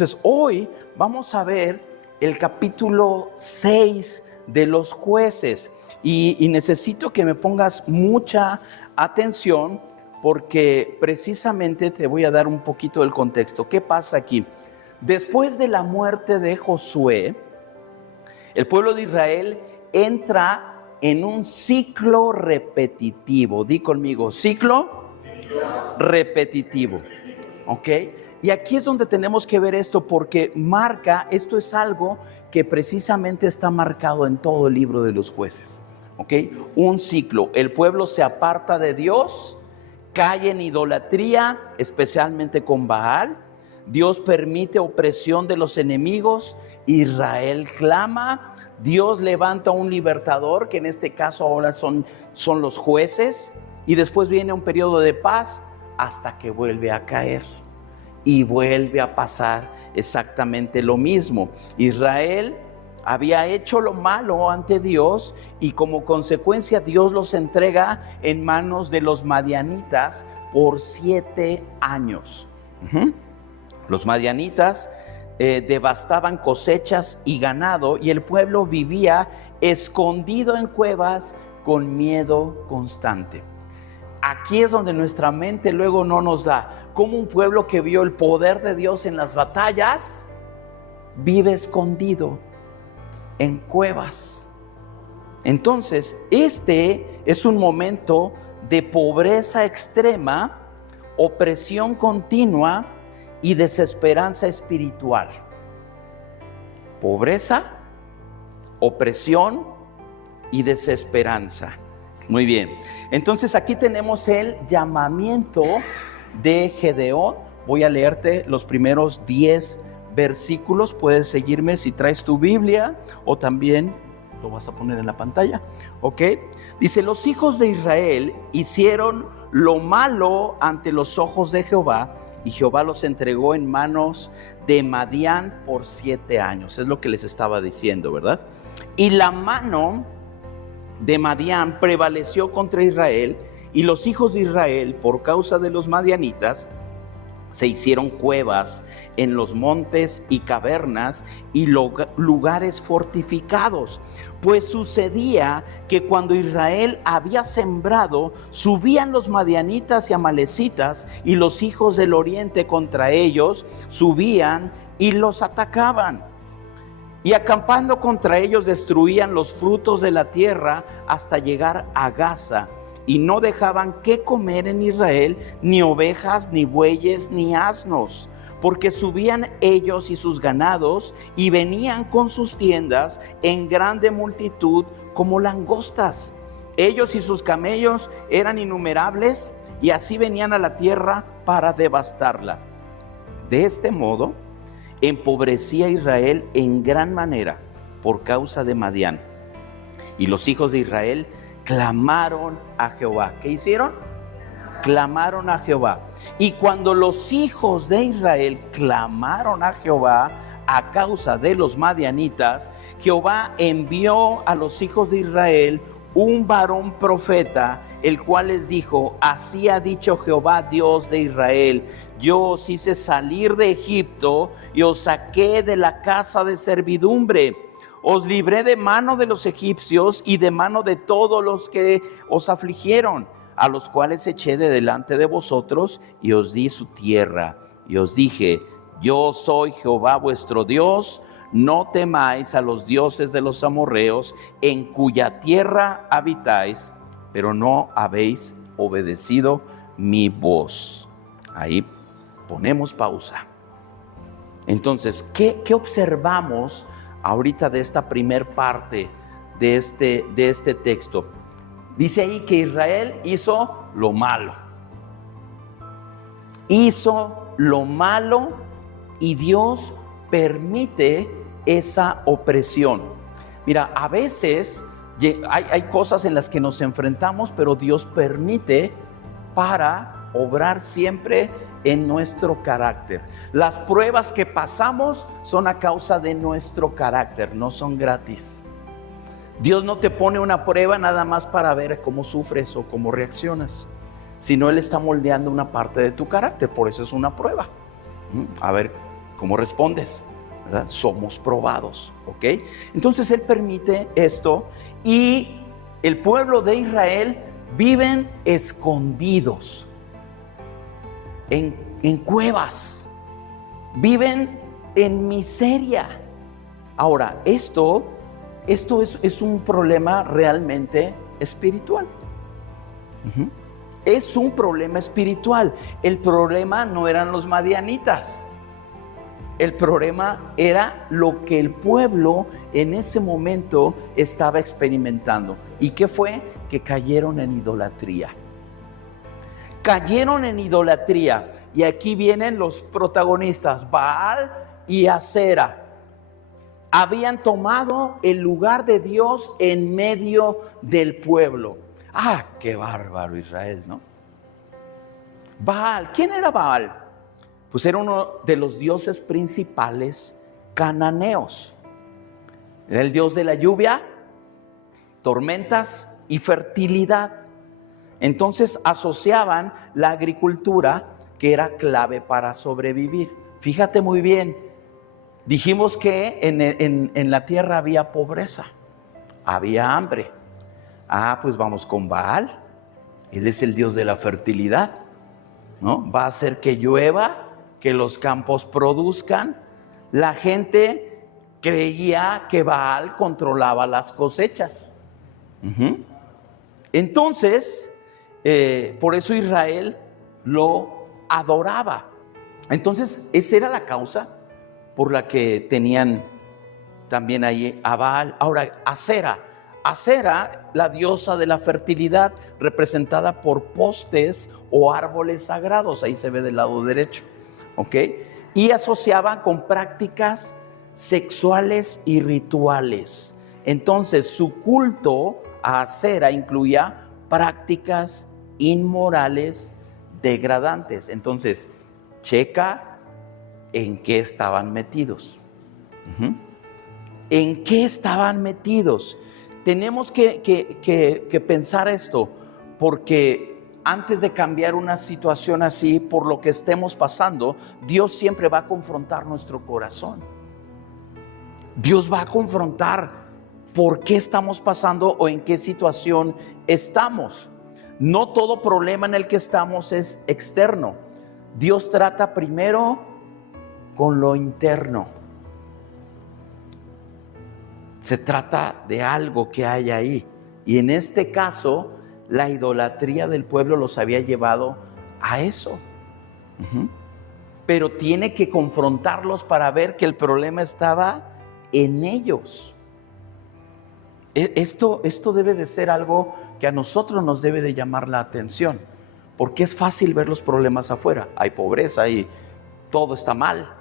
Entonces, hoy vamos a ver el capítulo 6 de los Jueces y necesito que me pongas mucha atención porque precisamente te voy a dar un poquito del contexto. ¿Qué pasa aquí? Después de la muerte de Josué, el pueblo de Israel entra en un ciclo repetitivo. Di conmigo, ciclo repetitivo. ¿Ok? Y aquí es donde tenemos que ver esto porque esto es algo que precisamente está marcado en todo el libro de los Jueces. ¿Ok? Un ciclo. El pueblo se aparta de Dios, cae en idolatría, especialmente con Baal. Dios permite opresión de los enemigos. Israel clama. Dios levanta un libertador, que en este caso ahora son los jueces. Y después viene un periodo de paz hasta que vuelve a caer. Y vuelve a pasar exactamente lo mismo. Israel había hecho lo malo ante Dios y como consecuencia Dios los entrega en manos de los madianitas por 7 años. Los madianitas devastaban cosechas y ganado y el pueblo vivía escondido en cuevas con miedo constante. Aquí es donde nuestra mente luego no nos da. Como un pueblo que vio el poder de Dios en las batallas, vive escondido en cuevas. Entonces, este es un momento de pobreza extrema, opresión continua y desesperanza espiritual. Pobreza, opresión y desesperanza. Muy bien, entonces aquí tenemos el llamamiento de Gedeón. Voy a leerte los primeros 10 versículos. Puedes seguirme si traes tu Biblia o también lo vas a poner en la pantalla. ¿Ok? Dice, los hijos de Israel hicieron lo malo ante los ojos de Jehová y Jehová los entregó en manos de Madián por 7 años. Es lo que les estaba diciendo, ¿verdad? Y la mano de Madián prevaleció contra Israel y los hijos de Israel, por causa de los madianitas, se hicieron cuevas en los montes y cavernas y lugares fortificados. Pues sucedía que cuando Israel había sembrado, subían los madianitas y amalecitas y los hijos del oriente contra ellos, subían y los atacaban. Y acampando contra ellos destruían los frutos de la tierra hasta llegar a Gaza. Y no dejaban qué comer en Israel, ni ovejas, ni bueyes, ni asnos. Porque subían ellos y sus ganados y venían con sus tiendas en grande multitud como langostas. Ellos y sus camellos eran innumerables y así venían a la tierra para devastarla. De este modo empobrecía Israel en gran manera por causa de Madián. Y los hijos de Israel clamaron a Jehová. ¿Qué hicieron? Clamaron a Jehová. Y cuando los hijos de Israel clamaron a Jehová a causa de los madianitas, Jehová envió a los hijos de Israel un varón profeta, el cual les dijo: así ha dicho Jehová Dios de Israel, yo os hice salir de Egipto y os saqué de la casa de servidumbre. Os libré de mano de los egipcios y de mano de todos los que os afligieron, a los cuales eché de delante de vosotros y os di su tierra. Y os dije: yo soy Jehová vuestro Dios, no temáis a los dioses de los amorreos, en cuya tierra habitáis, pero no habéis obedecido mi voz. Ahí ponemos pausa. Entonces, ¿qué observamos ahorita de esta primer parte de este texto? Dice ahí que Israel hizo lo malo. Hizo lo malo y Dios permite esa opresión. Mira, a veces hay cosas en las que nos enfrentamos, pero Dios permite para obrar siempre en nuestro carácter. Las pruebas que pasamos son a causa de nuestro carácter, no son gratis. Dios no te pone una prueba nada más para ver cómo sufres o cómo reaccionas, sino Él está moldeando una parte de tu carácter, por eso es una prueba. A ver ¿Cómo respondes? ¿Verdad? Somos probados, ¿ok? Entonces Él permite esto y el pueblo de Israel viven escondidos en cuevas, viven en miseria. Ahora, esto es un problema realmente espiritual. Es un problema espiritual. El problema no eran los madianitas. El problema era lo que el pueblo en ese momento estaba experimentando. ¿Y qué fue? Que cayeron en idolatría. Cayeron en idolatría. Y aquí vienen los protagonistas, Baal y Acera. Habían tomado el lugar de Dios en medio del pueblo. ¡Ah, qué bárbaro Israel!, ¿no? Baal, ¿quién era Baal? Pues era uno de los dioses principales cananeos. Era el dios de la lluvia, tormentas y fertilidad. Entonces asociaban la agricultura, que era clave para sobrevivir. Fíjate muy bien, dijimos que en la tierra había pobreza, había hambre. Pues vamos con Baal. Él es el dios de la fertilidad, ¿no? Va a hacer que llueva, que los campos produzcan. La gente creía que Baal controlaba las cosechas. Entonces, por eso Israel lo adoraba. Entonces, esa era la causa por la que tenían también ahí a Baal. Ahora, Acera, la diosa de la fertilidad, representada por postes o árboles sagrados, ahí se ve del lado derecho, ¿ok? Y asociaban con prácticas sexuales y rituales. Entonces, su culto a Acera incluía prácticas inmorales degradantes. Entonces, checa en qué estaban metidos. ¿En qué estaban metidos? Tenemos que pensar esto, porque antes de cambiar una situación así, por lo que estemos pasando, Dios siempre va a confrontar nuestro corazón. Dios va a confrontar por qué estamos pasando o en qué situación estamos. No todo problema en el que estamos es externo. Dios trata primero con lo interno. Se trata de algo que hay ahí. Y en este caso, la idolatría del pueblo los había llevado a eso. Pero tiene que confrontarlos para ver que el problema estaba en ellos. Esto debe de ser algo que a nosotros nos debe de llamar la atención. Porque es fácil ver los problemas afuera. Hay pobreza y todo está mal.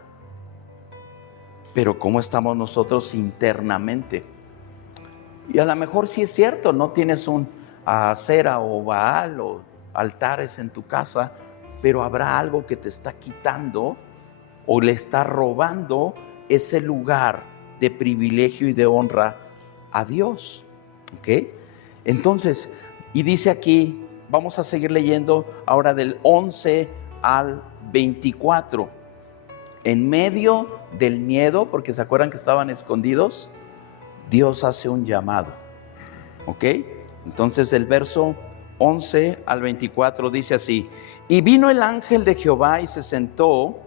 Pero ¿cómo estamos nosotros internamente? Y a lo mejor sí es cierto, no tienes un Acera o Baal o altares en tu casa, pero habrá algo que te está quitando o le está robando ese lugar de privilegio y de honra a Dios. ¿Ok? Entonces, y dice aquí, vamos a seguir leyendo ahora del 11 al 24. En medio del miedo, porque se acuerdan que estaban escondidos, Dios hace un llamado. ¿Ok? Entonces del verso 11 al 24 dice así: y vino el ángel de Jehová y se sentó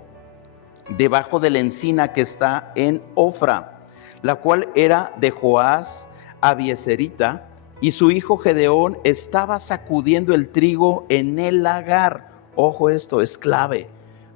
debajo de la encina que está en Ofra, la cual era de Joás Abieserita, y su hijo Gedeón estaba sacudiendo el trigo en el lagar. Ojo, esto es clave,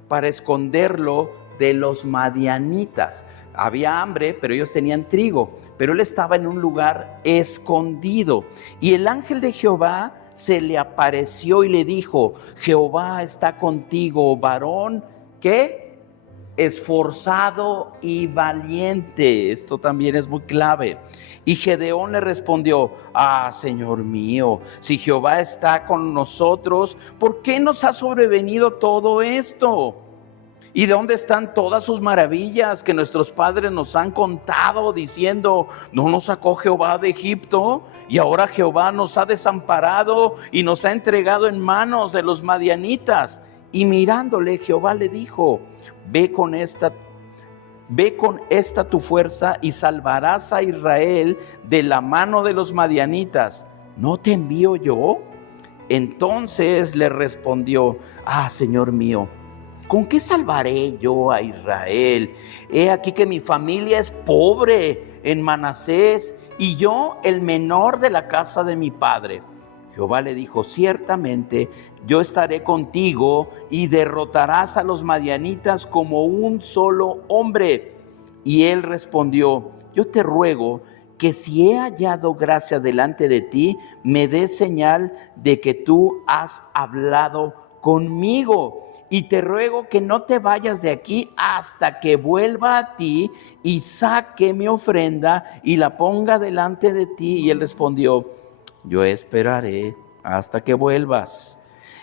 para esconderlo de los madianitas. Había hambre, pero ellos tenían trigo, pero él estaba en un lugar escondido. Y el ángel de Jehová se le apareció y le dijo: Jehová está contigo, varón, ¿qué? Esforzado y valiente. Esto también es muy clave. Y Gedeón le respondió: Señor mío, si Jehová está con nosotros, ¿por qué nos ha sobrevenido todo esto? ¿Y de dónde están todas sus maravillas que nuestros padres nos han contado, diciendo: no nos sacó Jehová de Egipto? Y ahora Jehová nos ha desamparado y nos ha entregado en manos de los madianitas. Y mirándole, Jehová le dijo: ve con esta ve con esta tu fuerza y salvarás a Israel de la mano de los madianitas. ¿No te envío yo? Entonces le respondió: Señor mío, ¿con qué salvaré yo a Israel? He aquí que mi familia es pobre en Manasés y yo el menor de la casa de mi padre. Jehová le dijo: ciertamente yo estaré contigo y derrotarás a los madianitas como un solo hombre. Y él respondió: yo te ruego que si he hallado gracia delante de ti, me des señal de que tú has hablado conmigo. Y te ruego que no te vayas de aquí hasta que vuelva a ti y saque mi ofrenda y la ponga delante de ti. Y él respondió: yo esperaré hasta que vuelvas.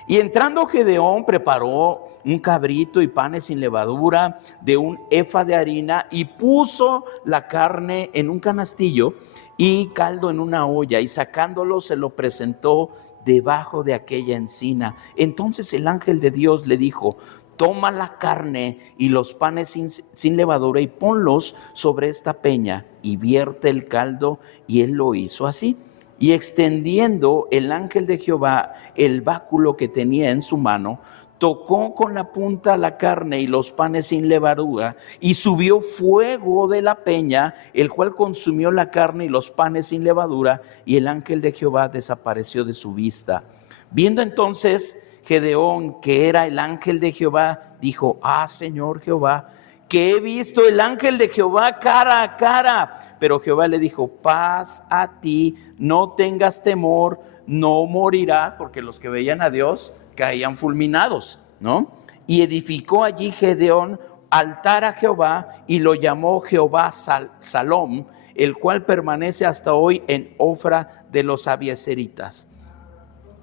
Y entrando Gedeón preparó un cabrito y panes sin levadura de un efa de harina y puso la carne en un canastillo y caldo en una olla, y sacándolo se lo presentó debajo de aquella encina. Entonces el ángel de Dios le dijo: toma la carne y los panes sin levadura y ponlos sobre esta peña y vierte el caldo. Y él lo hizo así. Y extendiendo el ángel de Jehová el báculo que tenía en su mano, tocó con la punta la carne y los panes sin levadura, y subió fuego de la peña, el cual consumió la carne y los panes sin levadura, y el ángel de Jehová desapareció de su vista. Viendo entonces Gedeón que era el ángel de Jehová, dijo: Señor Jehová, que he visto el ángel de Jehová cara a cara. Pero Jehová le dijo: paz a ti, no tengas temor, no morirás, porque los que veían a Dios caían fulminados, ¿no? Y edificó allí Gedeón altar a Jehová y lo llamó Jehová Salom, el cual permanece hasta hoy en Ofra de los abiezeritas.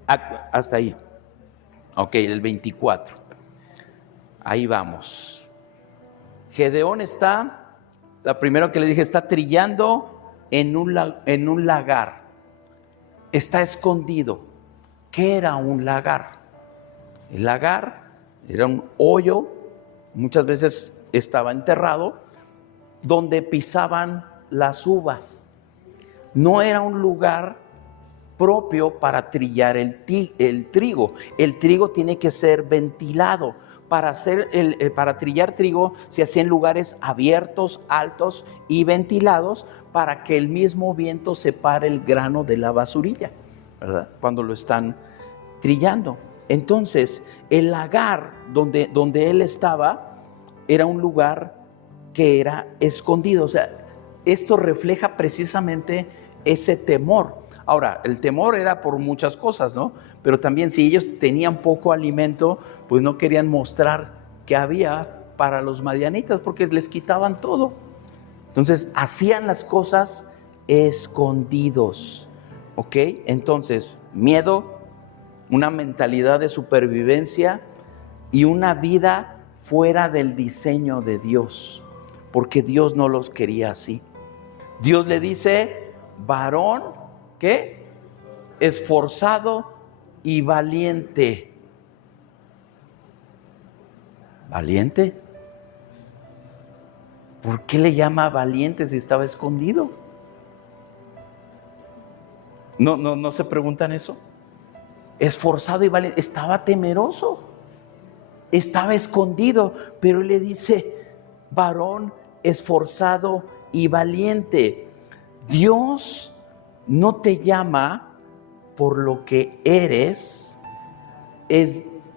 Hasta ahí. Ok, el 24. Ahí vamos. Gedeón está, la primera que le dije, está trillando en un lagar. Está escondido. ¿Qué era un lagar? El lagar era un hoyo, muchas veces estaba enterrado, donde pisaban las uvas. No era un lugar propio para trillar el trigo. El trigo tiene que ser ventilado. Para trillar trigo se hacía en lugares abiertos, altos y ventilados, para que el mismo viento separe el grano de la basurilla, ¿verdad? Cuando lo están trillando. Entonces, el lagar donde él estaba era un lugar que era escondido. O sea, esto refleja precisamente ese temor. Ahora, el temor era por muchas cosas, ¿no? Pero también si ellos tenían poco alimento, pues no querían mostrar que había para los madianitas, porque les quitaban todo. Entonces, hacían las cosas escondidos, ¿ok? Entonces, miedo, una mentalidad de supervivencia y una vida fuera del diseño de Dios, porque Dios no los quería así. Dios le dice: varón, ¿qué? Esforzado y valiente. ¿Valiente? ¿Por qué le llama valiente si estaba escondido? ¿No se preguntan eso? Esforzado y valiente. Estaba temeroso. Estaba escondido, pero él le dice: varón esforzado y valiente. Dios no te llama por lo que eres,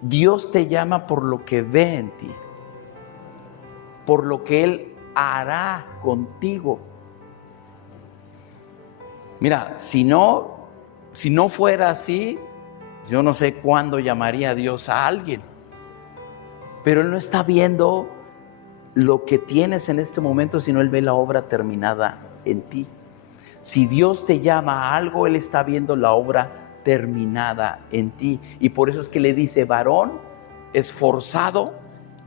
Dios te llama por lo que ve en ti, por lo que Él hará contigo. Mira, si no fuera así, yo no sé cuándo llamaría a Dios a alguien. Pero Él no está viendo lo que tienes en este momento, sino Él ve la obra terminada en ti. Si Dios te llama a algo, Él está viendo la obra terminada en ti. Y por eso es que le dice: varón esforzado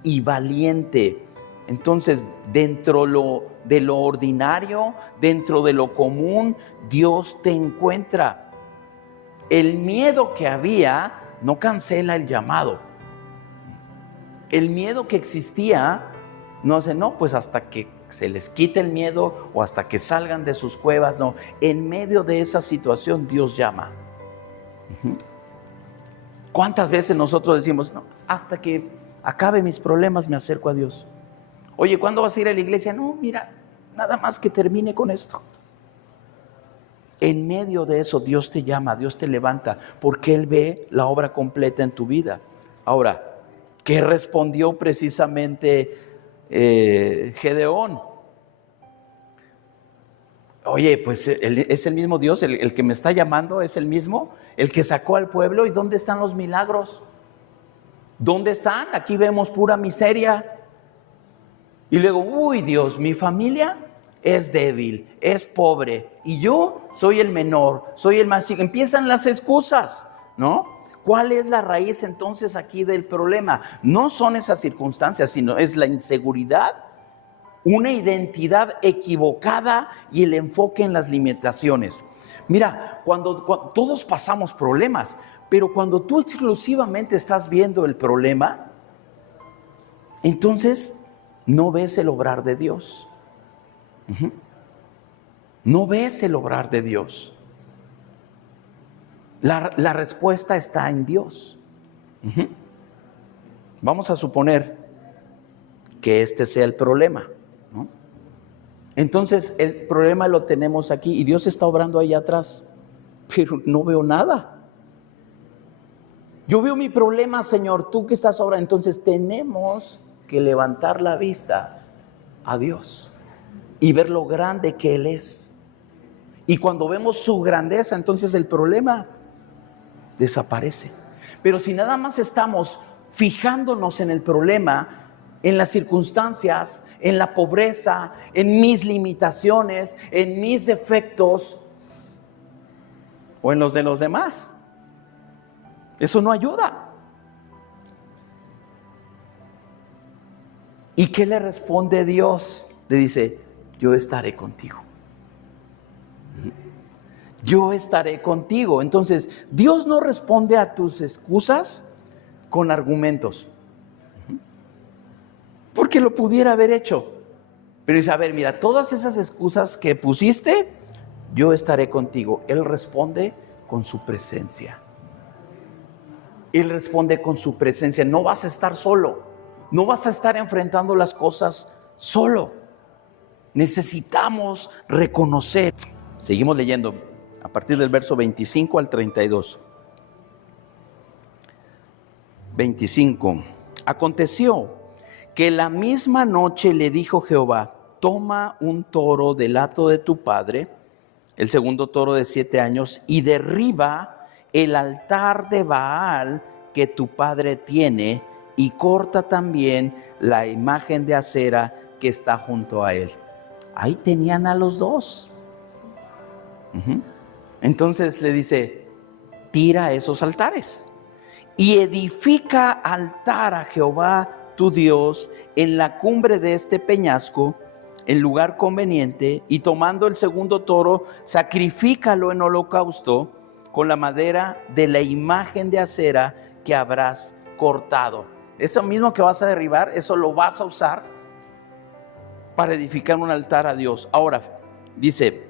y valiente. Entonces, dentro de lo ordinario, dentro de lo común, Dios te encuentra. El miedo que había no cancela el llamado. El miedo que existía No hace, no, pues hasta que se les quite el miedo o hasta que salgan de sus cuevas. No, en medio de esa situación Dios llama. ¿Cuántas veces nosotros decimos, no, hasta que acabe mis problemas me acerco a Dios? Oye, ¿cuándo vas a ir a la iglesia? No, mira, nada más que termine con esto. En medio de eso Dios te llama, Dios te levanta, porque Él ve la obra completa en tu vida. Ahora, ¿qué respondió precisamente Gedeón? Oye, pues es el mismo Dios, el que me está llamando es el mismo, el que sacó al pueblo. ¿Y dónde están los milagros? ¿Dónde están? Aquí vemos pura miseria. Y luego, uy, Dios, mi familia es débil, es pobre, y yo soy el menor, soy el más chico. Empiezan las excusas, ¿no? ¿Cuál es la raíz entonces aquí del problema? No son esas circunstancias, sino es la inseguridad, una identidad equivocada y el enfoque en las limitaciones. Mira, cuando todos pasamos problemas, pero cuando tú exclusivamente estás viendo el problema, entonces no ves el obrar de Dios. No ves el obrar de Dios. La respuesta está en Dios. Vamos a suponer que este sea el problema, ¿no? Entonces el problema lo tenemos aquí y Dios está obrando ahí atrás, pero no veo nada. Yo veo mi problema, Señor, tú que estás obrando. Entonces tenemos que levantar la vista a Dios y ver lo grande que Él es. Y cuando vemos su grandeza, entonces el problema desaparece. Pero si nada más estamos fijándonos en el problema, en las circunstancias, en la pobreza, en mis limitaciones, en mis defectos o en los de los demás, eso no ayuda. ¿Y qué le responde Dios? Le dice, yo estaré contigo. Yo estaré contigo. Entonces, Dios no responde a tus excusas con argumentos, porque lo pudiera haber hecho. Pero dice, a ver, mira, todas esas excusas que pusiste, yo estaré contigo. Él responde con su presencia. Él responde con su presencia. No vas a estar solo. No vas a estar enfrentando las cosas solo. Necesitamos reconocer. Seguimos leyendo a partir del verso 25 al 32. 25. Aconteció que la misma noche le dijo Jehová, toma un toro del hato de tu padre, el segundo toro de 7 años, y derriba el altar de Baal que tu padre tiene, y corta también la imagen de acera que está junto a él. Ahí tenían a los dos. Entonces le dice, tira esos altares y edifica altar a Jehová tu Dios en la cumbre de este peñasco, en lugar conveniente, y tomando el segundo toro, sacrifícalo en holocausto con la madera de la imagen de acera que habrás cortado. Eso mismo que vas a derribar, eso lo vas a usar para edificar un altar a Dios. Ahora, dice,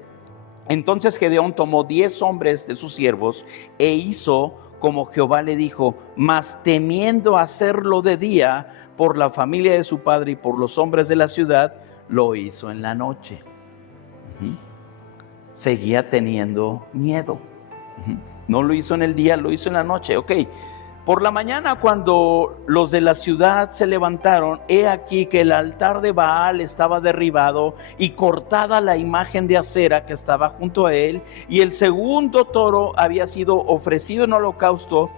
entonces Gedeón tomó 10 hombres de sus siervos e hizo como Jehová le dijo, mas temiendo hacerlo de día por la familia de su padre y por los hombres de la ciudad, lo hizo en la noche. Seguía teniendo miedo. No lo hizo en el día, lo hizo en la noche. Ok, por la mañana cuando los de la ciudad se levantaron, he aquí que el altar de Baal estaba derribado y cortada la imagen de acera que estaba junto a él, y el segundo toro había sido ofrecido en holocausto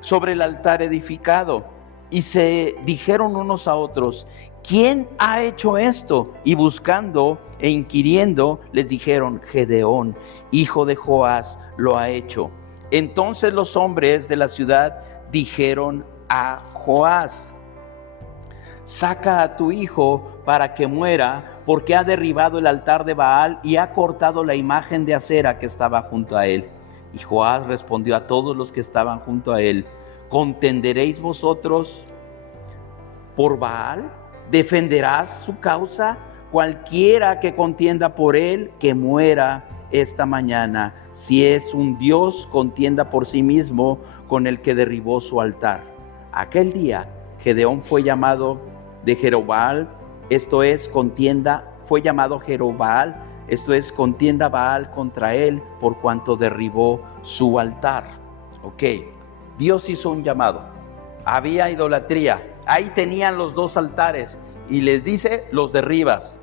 sobre el altar edificado. Y se dijeron unos a otros, ¿quién ha hecho esto? Y buscando e inquiriendo, les dijeron, Gedeón, hijo de Joás, lo ha hecho. Entonces los hombres de la ciudad dijeron a Joás, saca a tu hijo para que muera, porque ha derribado el altar de Baal y ha cortado la imagen de acera que estaba junto a él. Y Joás respondió a todos los que estaban junto a él, ¿contenderéis vosotros por Baal? ¿Defenderás su causa? Cualquiera que contienda por él, que muera esta mañana. Si es un Dios, contienda por sí mismo con el que derribó su altar. Aquel día, Gedeón fue llamado de Jerobbaal, esto es contienda, fue llamado Jerobbaal, esto es contienda Baal contra él, por cuanto derribó su altar. Ok, Dios hizo un llamado. Había idolatría. Ahí tenían los dos altares y les dice, los derribas.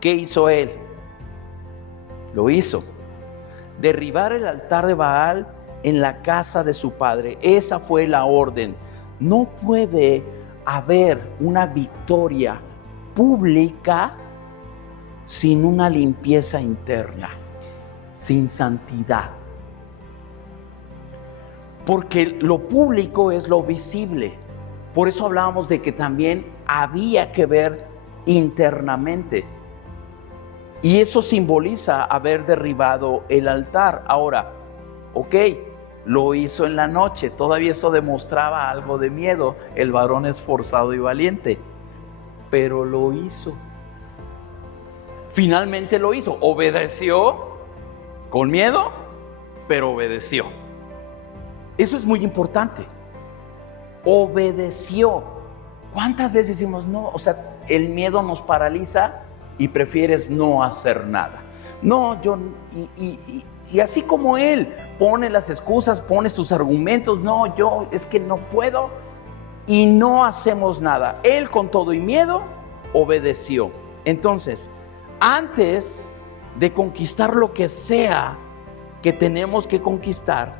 ¿Qué hizo él? Lo hizo. Derribar el altar de Baal en la casa de su padre. Esa fue la orden. No puede haber una victoria pública sin una limpieza interna, sin santidad. Porque lo público es lo visible. Por eso hablábamos de que también había que ver internamente. Y eso simboliza haber derribado el altar. Ahora, ok, lo hizo en la noche. Todavía eso demostraba algo de miedo. El varón esforzado y valiente. Pero lo hizo. Finalmente lo hizo. Obedeció con miedo, pero obedeció. Eso es muy importante. Obedeció. ¿Cuántas veces decimos no? O sea, el miedo nos paraliza y prefieres no hacer nada. No, yo, y así como él pone las excusas, pone sus argumentos, no, yo es que no puedo, y no hacemos nada. Él con todo y miedo obedeció. Entonces, antes de conquistar lo que sea que tenemos que conquistar,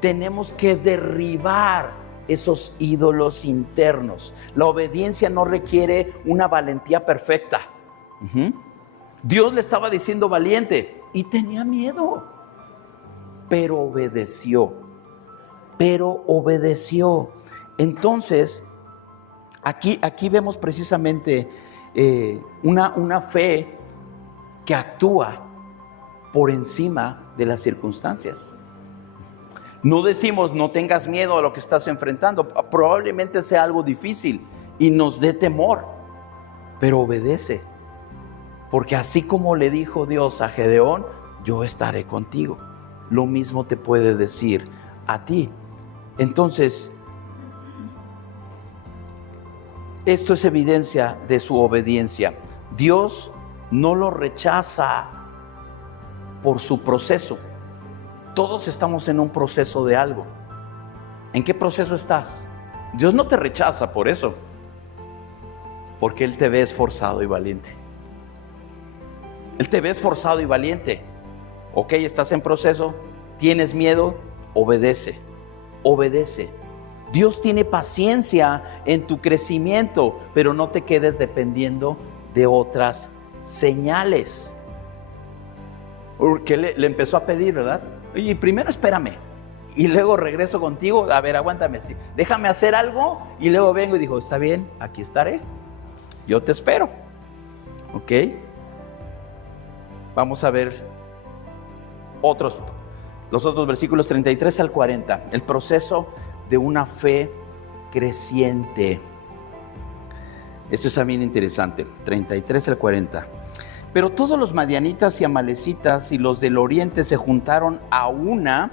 tenemos que derribar esos ídolos internos. La obediencia no requiere una valentía perfecta. Dios le estaba diciendo valiente y tenía miedo, pero obedeció. Entonces, aquí vemos precisamente una fe que actúa por encima de las circunstancias. No decimos no tengas miedo a lo que estás enfrentando. Probablemente sea algo difícil y nos dé temor, pero obedece. Porque así como le dijo Dios a Gedeón, yo estaré contigo. Lo mismo te puede decir a ti. Entonces, esto es evidencia de su obediencia. Dios no lo rechaza por su proceso. Todos estamos en un proceso de algo. ¿En qué proceso estás? Dios no te rechaza por eso, porque Él te ve esforzado y valiente. Él te ve esforzado y valiente. Ok, estás en proceso, tienes miedo, obedece. Dios tiene paciencia en tu crecimiento, pero no te quedes dependiendo de otras señales. Porque le empezó a pedir, ¿verdad? Oye, primero espérame y luego regreso contigo. A ver, aguántame, déjame hacer algo y luego vengo. Y dijo, está bien, aquí estaré, yo te espero. Ok, vamos a ver los otros versículos 33 al 40. El proceso de una fe creciente. Esto es también interesante. 33 al 40. Pero todos los madianitas y amalecitas y los del oriente se juntaron a una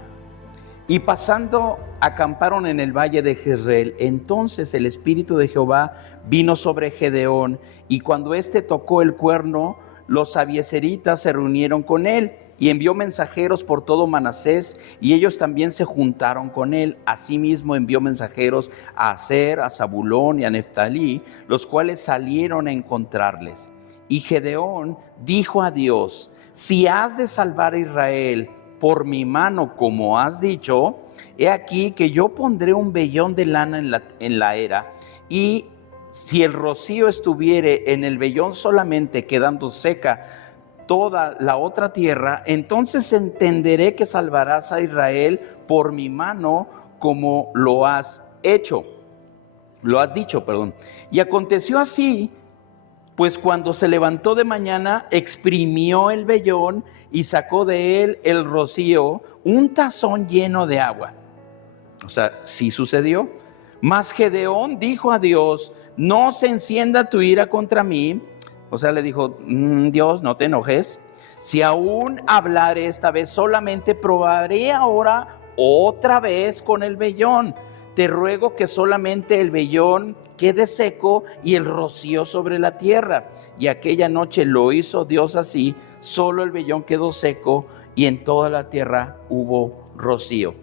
y pasando acamparon en el valle de Jezreel. Entonces el espíritu de Jehová vino sobre Gedeón, y cuando éste tocó el cuerno, los abiezeritas se reunieron con él, y envió mensajeros por todo Manasés, y ellos también se juntaron con él. Asimismo envió mensajeros a Aser, a Zabulón y a Neftalí, los cuales salieron a encontrarles. Y Gedeón dijo a Dios, si has de salvar a Israel por mi mano, como has dicho, he aquí que yo pondré un vellón de lana en la era, y si el rocío estuviere en el vellón solamente, quedando seca toda la otra tierra, entonces entenderé que salvarás a Israel por mi mano, como lo has dicho. Y aconteció así, pues cuando se levantó de mañana, exprimió el vellón y sacó de él el rocío, un tazón lleno de agua. O sea, sí sucedió. Mas Gedeón dijo a Dios: no se encienda tu ira contra mí. O sea, le dijo: Dios, no te enojes. Si aún hablaré esta vez, solamente probaré ahora otra vez con el vellón. Te ruego que solamente el vellón quede seco y el rocío sobre la tierra. Y aquella noche lo hizo Dios así, solo el vellón quedó seco y en toda la tierra hubo rocío.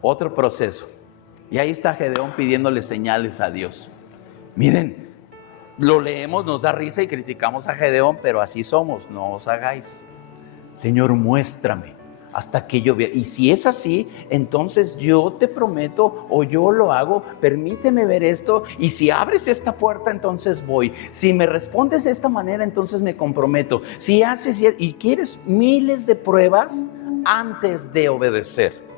Otro proceso. Y ahí está Gedeón pidiéndole señales a Dios. Miren, lo leemos, nos da risa y criticamos a Gedeón, pero así somos, no os hagáis. Señor, muéstrame hasta que yo vea. Y si es así, entonces yo te prometo, o yo lo hago, permíteme ver esto. Y si abres esta puerta, entonces voy. Si me respondes de esta manera, entonces me comprometo. Si haces y quieres miles de pruebas antes de obedecer.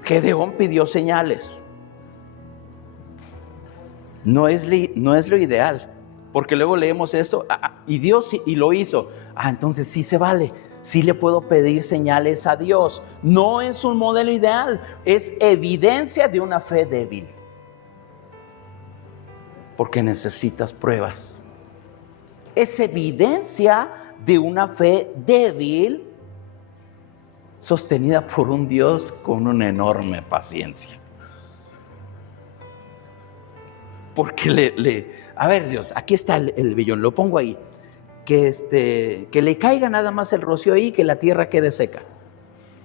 Gedeón pidió señales. No es lo ideal, porque luego leemos esto y Dios y lo hizo. Entonces sí se vale, sí le puedo pedir señales a Dios. No es un modelo ideal, es evidencia de una fe débil, porque necesitas pruebas. Es evidencia de una fe débil sostenida por un Dios con una enorme paciencia. Porque a ver, Dios, aquí está el vellón, lo pongo ahí, que le caiga nada más el rocío ahí, que la tierra quede seca.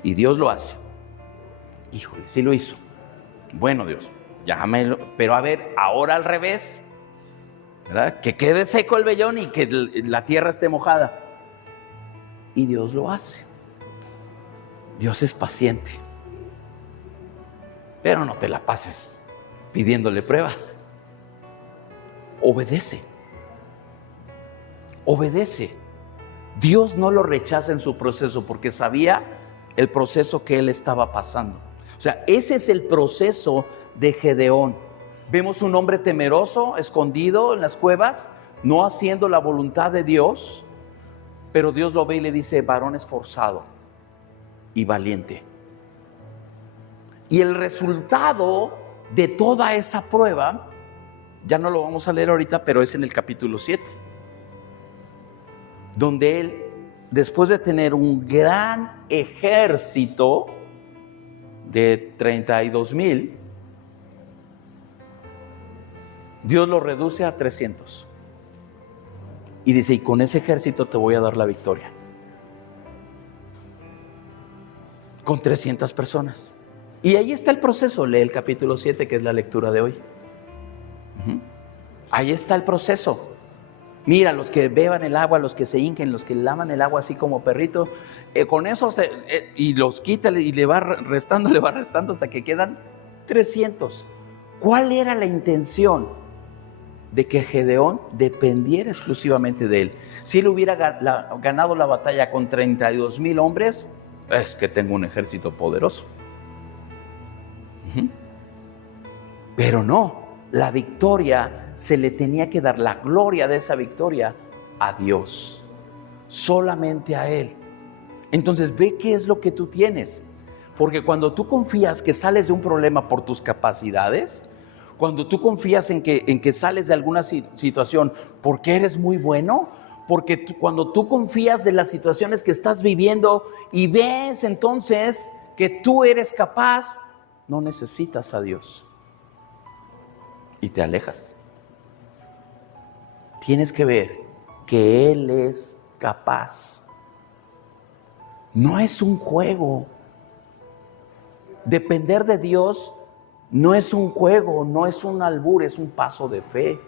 Y Dios lo hace. Híjole, sí lo hizo. Bueno, Dios, llámelo, pero a ver, ahora al revés, ¿verdad? Que quede seco el vellón y que la tierra esté mojada. Y Dios lo hace. Dios es paciente. Pero no te la pases pidiéndole pruebas. Obedece. Obedece. Dios no lo rechaza en su proceso porque sabía el proceso que él estaba pasando. O sea, ese es el proceso de Gedeón. Vemos un hombre temeroso, escondido en las cuevas, no haciendo la voluntad de Dios, pero Dios lo ve y le dice: varón esforzado y valiente. Y el resultado de toda esa prueba, ya no lo vamos a leer ahorita, pero es en el capítulo 7, donde él, después de tener un gran ejército de 32,000, Dios lo reduce a 300. Y dice: y con ese ejército te voy a dar la victoria. Con 300 personas. Y ahí está el proceso. Lee el capítulo 7, que es la lectura de hoy. Ahí está el proceso. Mira, los que beban el agua, los que se hinquen, los que lavan el agua así como perrito, con esos y los quita y le va restando hasta que quedan 300. ¿Cuál era la intención? De que Gedeón dependiera exclusivamente de él. Si él hubiera ganado la batalla con 32,000 hombres, es que tengo un ejército poderoso. Pero no, la victoria se le tenía que dar, la gloria de esa victoria, a Dios, solamente a Él. Entonces ve qué es lo que tú tienes, porque cuando tú confías que sales de un problema por tus capacidades, cuando tú confías en que sales de alguna situación porque eres muy bueno, porque cuando tú confías de las situaciones que estás viviendo y ves entonces que tú eres capaz, no necesitas a Dios y te alejas. Tienes que ver que Él es capaz. No es un juego. Depender de Dios no es un juego, no es un albur, es un paso de fe.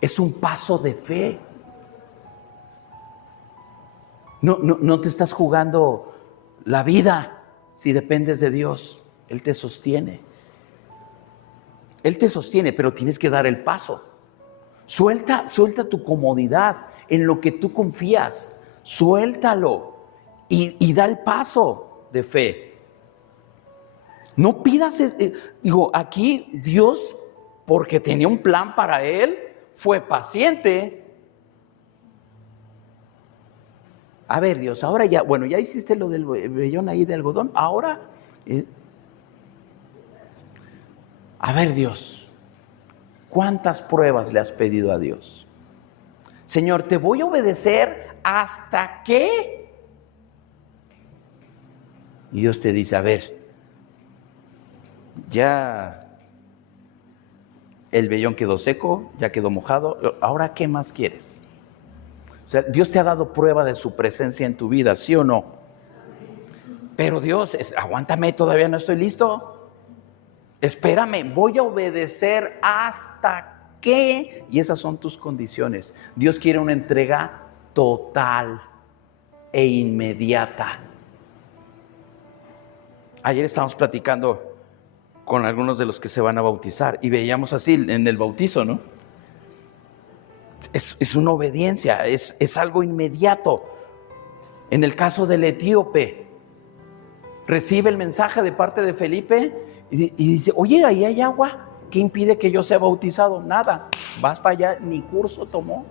Es un paso de fe. No te estás jugando la vida si dependes de Dios. Él te sostiene. Él te sostiene, pero tienes que dar el paso. Suelta tu comodidad en lo que tú confías. Suéltalo y da el paso de fe. No pidas, aquí Dios, porque tenía un plan para él, fue paciente. A ver, Dios, ahora ya, bueno, ya hiciste lo del vellón ahí de algodón, ahora, a ver, Dios, ¿cuántas pruebas le has pedido a Dios? Señor, te voy a obedecer hasta que... Y Dios te dice, a ver, ya el vellón quedó seco, ya quedó mojado, ¿ahora qué más quieres? O sea, Dios te ha dado prueba de su presencia en tu vida, ¿sí o no? Pero Dios, aguántame, todavía no estoy listo. Espérame, voy a obedecer hasta que... Y esas son tus condiciones. Dios quiere una entrega total e inmediata. Ayer estábamos platicando con algunos de los que se van a bautizar y veíamos así en el bautizo, ¿no? Es una obediencia, es algo inmediato. En el caso del etíope, recibe el mensaje de parte de Felipe y dice, oye, ahí hay agua, ¿qué impide que yo sea bautizado? Nada, vas para allá, ni curso tomó.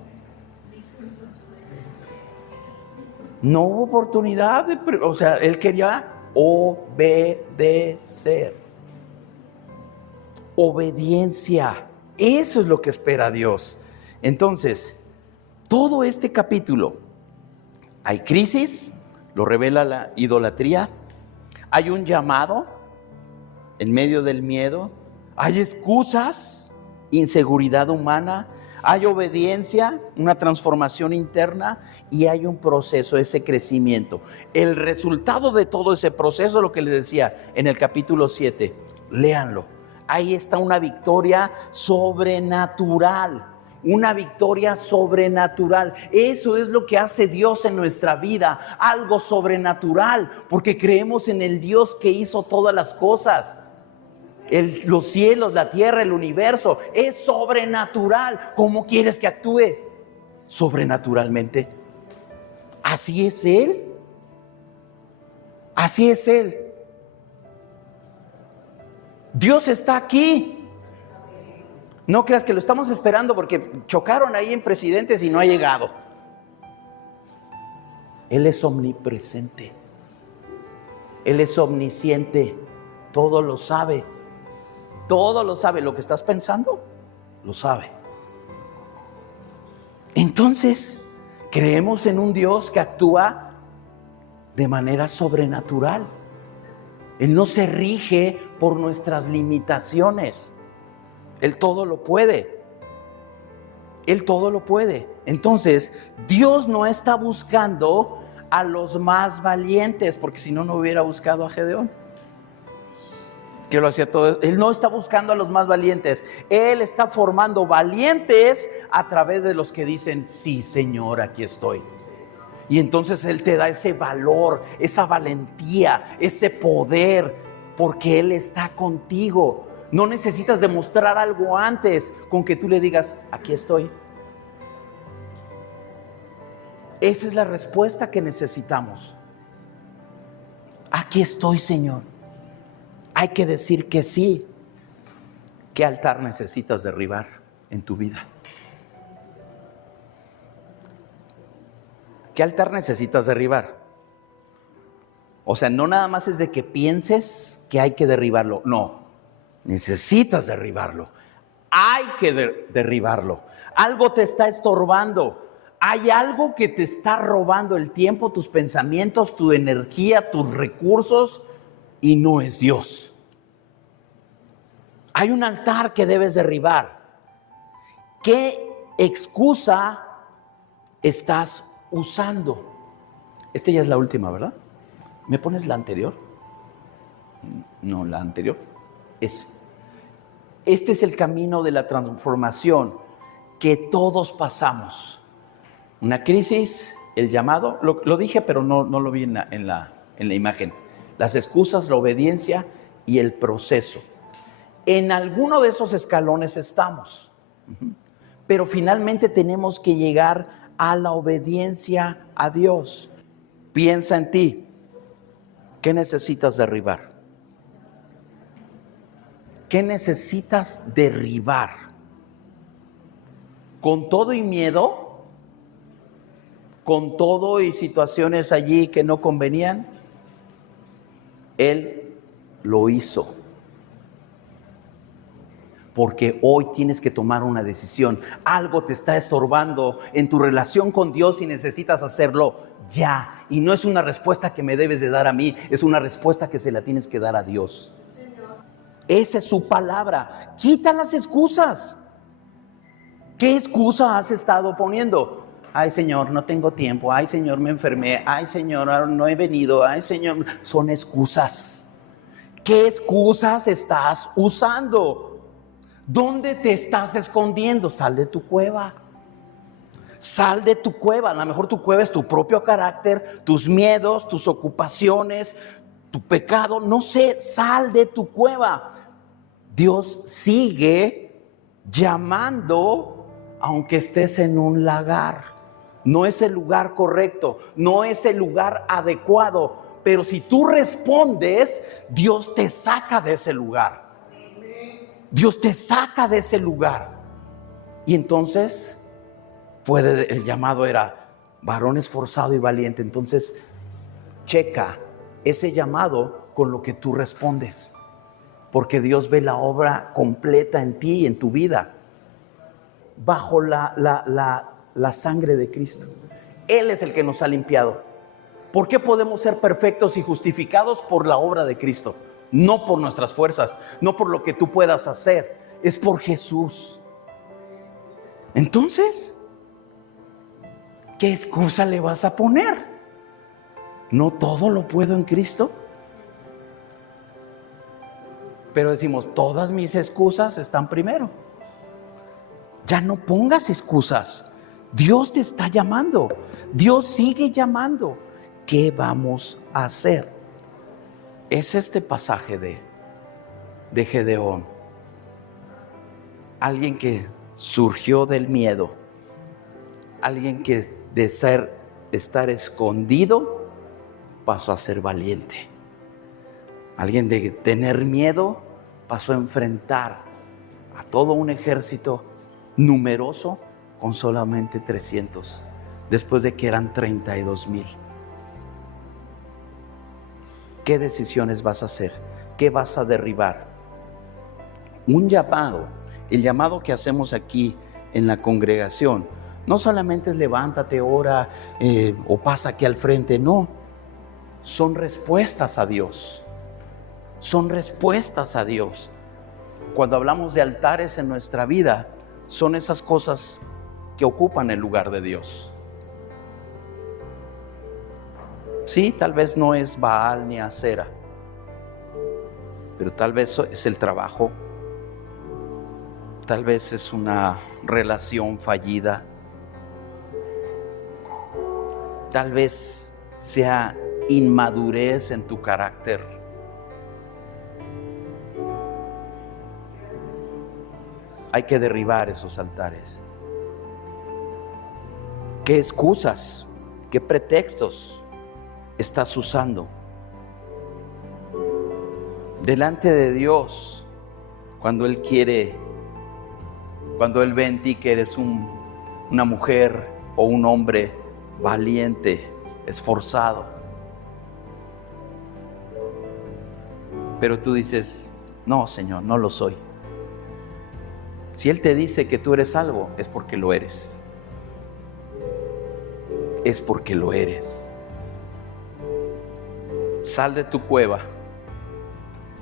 No hubo oportunidad, o sea, él quería obedecer. Obediencia, eso es lo que espera Dios. Entonces, todo este capítulo, hay crisis, lo revela la idolatría, hay un llamado en medio del miedo, hay excusas, inseguridad humana, hay obediencia, una transformación interna y hay un proceso, ese crecimiento. El resultado de todo ese proceso, lo que les decía en el capítulo 7, léanlo. Ahí está una victoria sobrenatural. Una victoria sobrenatural. Eso es lo que hace Dios en nuestra vida, algo sobrenatural, porque creemos en el Dios que hizo todas las cosas. Los cielos, la tierra, el universo, es sobrenatural. ¿Cómo quieres que actúe? Sobrenaturalmente. Así es Él. Así es Él. Dios está aquí. No creas que lo estamos esperando porque chocaron ahí en Presidentes y no ha llegado. Él es omnipresente. Él es omnisciente. Todo lo sabe. Todo lo sabe. Lo que estás pensando, lo sabe. Entonces, creemos en un Dios que actúa de manera sobrenatural. Él no se rige por nuestras limitaciones. Él todo lo puede. Él todo lo puede. Entonces, Dios no está buscando a los más valientes, porque si no, no hubiera buscado a Gedeón, que lo hacía todo. Él no está buscando a los más valientes. Él está formando valientes a través de los que dicen, sí, Señor, aquí estoy. Y entonces Él te da ese valor, esa valentía, ese poder, porque Él está contigo. No necesitas demostrar algo antes, con que tú le digas, aquí estoy. Esa es la respuesta que necesitamos. Aquí estoy, Señor. Hay que decir que sí. ¿Qué altar necesitas derribar en tu vida? ¿Qué altar necesitas derribar? O sea, no nada más es de que pienses que hay que derribarlo. No, necesitas derribarlo. Hay que derribarlo. Algo te está estorbando. Hay algo que te está robando el tiempo, tus pensamientos, tu energía, tus recursos, y no es Dios. Hay un altar que debes derribar. ¿Qué excusa estás usando? Esta ya es la última, ¿verdad? ¿Me pones la anterior? No, la anterior. Este es el camino de la transformación que todos pasamos. Una crisis, el llamado, lo dije, pero no lo vi en la imagen. Las excusas, la obediencia y el proceso. En alguno de esos escalones estamos. Pero finalmente tenemos que llegar a la obediencia a Dios. Piensa en ti. ¿Qué necesitas derribar? ¿Qué necesitas derribar? Con todo y miedo, con todo y situaciones allí que no convenían, Él lo hizo. Porque hoy tienes que tomar una decisión. Algo te está estorbando en tu relación con Dios y necesitas hacerlo ya. Y no es una respuesta que me debes de dar a mí, es una respuesta que se la tienes que dar a Dios. Esa es su palabra. Quita las excusas. ¿Qué excusa has estado poniendo? Ay, Señor, no tengo tiempo. Ay, Señor, me enfermé. Ay, Señor, no he venido. Ay, Señor, son excusas. ¿Qué excusas estás usando? ¿Dónde te estás escondiendo? Sal de tu cueva. Sal de tu cueva. A lo mejor tu cueva es tu propio carácter, tus miedos, tus ocupaciones, tu pecado. No sé, sal de tu cueva. Dios sigue llamando aunque estés en un lagar. No es el lugar correcto, no es el lugar adecuado. Pero si tú respondes, Dios te saca de ese lugar. Dios te saca de ese lugar. Y entonces, el llamado era varón esforzado y valiente. Entonces, checa ese llamado con lo que tú respondes. Porque Dios ve la obra completa en ti y en tu vida. Bajo la sangre de Cristo. Él es el que nos ha limpiado. ¿Por qué podemos ser perfectos y justificados? Por la obra de Cristo. No por nuestras fuerzas, no por lo que tú puedas hacer, es por Jesús. Entonces, ¿qué excusa le vas a poner? ¿No todo lo puedo en Cristo? Pero decimos, todas mis excusas están primero. Ya no pongas excusas. Dios te está llamando. Dios sigue llamando. ¿Qué vamos a hacer? Es este pasaje de Gedeón. Alguien que surgió del miedo. Alguien que de estar escondido pasó a ser valiente. Alguien de tener miedo pasó a enfrentar a todo un ejército numeroso con solamente 300, después de que eran 32,000. ¿Qué decisiones vas a hacer? ¿Qué vas a derribar? Un llamado, el llamado que hacemos aquí en la congregación, no solamente es levántate, ora o pasa aquí al frente, no. Son respuestas a Dios. Son respuestas a Dios. Cuando hablamos de altares en nuestra vida, son esas cosas que ocupan el lugar de Dios. Sí, tal vez no es Baal ni Acera, pero tal vez es el trabajo, tal vez es una relación fallida, tal vez sea inmadurez en tu carácter. Hay que derribar esos altares. ¿Qué excusas, qué pretextos estás usando delante de Dios cuando Él ve en ti que eres una mujer o un hombre valiente, esforzado? Pero tú dices, no, Señor, no lo soy. Si Él te dice que tú eres algo, es porque lo eres. Es porque lo eres. Sal de tu cueva,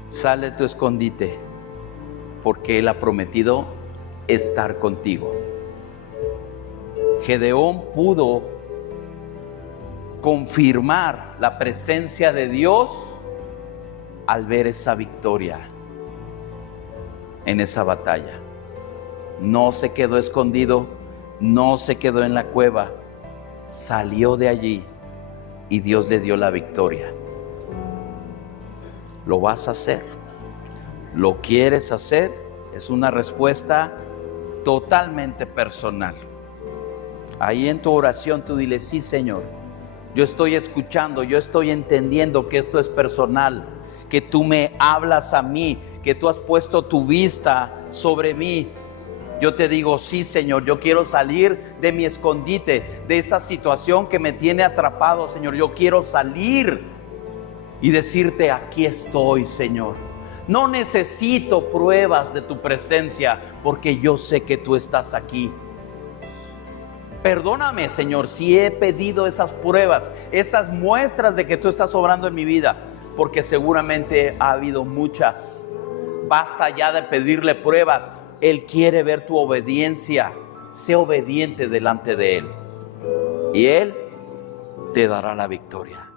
sal de tu escondite, porque Él ha prometido estar contigo. Gedeón pudo confirmar la presencia de Dios al ver esa victoria en esa batalla. No se quedó escondido, no se quedó en la cueva, salió de allí y Dios le dio la victoria. ¿Lo vas a hacer? ¿Lo quieres hacer? Es una respuesta totalmente personal. Ahí en tu oración tú dile, sí, Señor, yo estoy escuchando, yo estoy entendiendo que esto es personal, que tú me hablas a mí, que tú has puesto tu vista sobre mí Yo te digo, sí, Señor, yo quiero salir de mi escondite, de esa situación que me tiene atrapado, Señor. Yo quiero salir y decirte, aquí estoy, Señor. No necesito pruebas de tu presencia, porque yo sé que tú estás aquí. Perdóname, Señor, si he pedido esas pruebas, esas muestras de que tú estás obrando en mi vida, porque seguramente ha habido muchas. Basta ya de pedirle pruebas. Él quiere ver tu obediencia. Sé obediente delante de Él y Él te dará la victoria.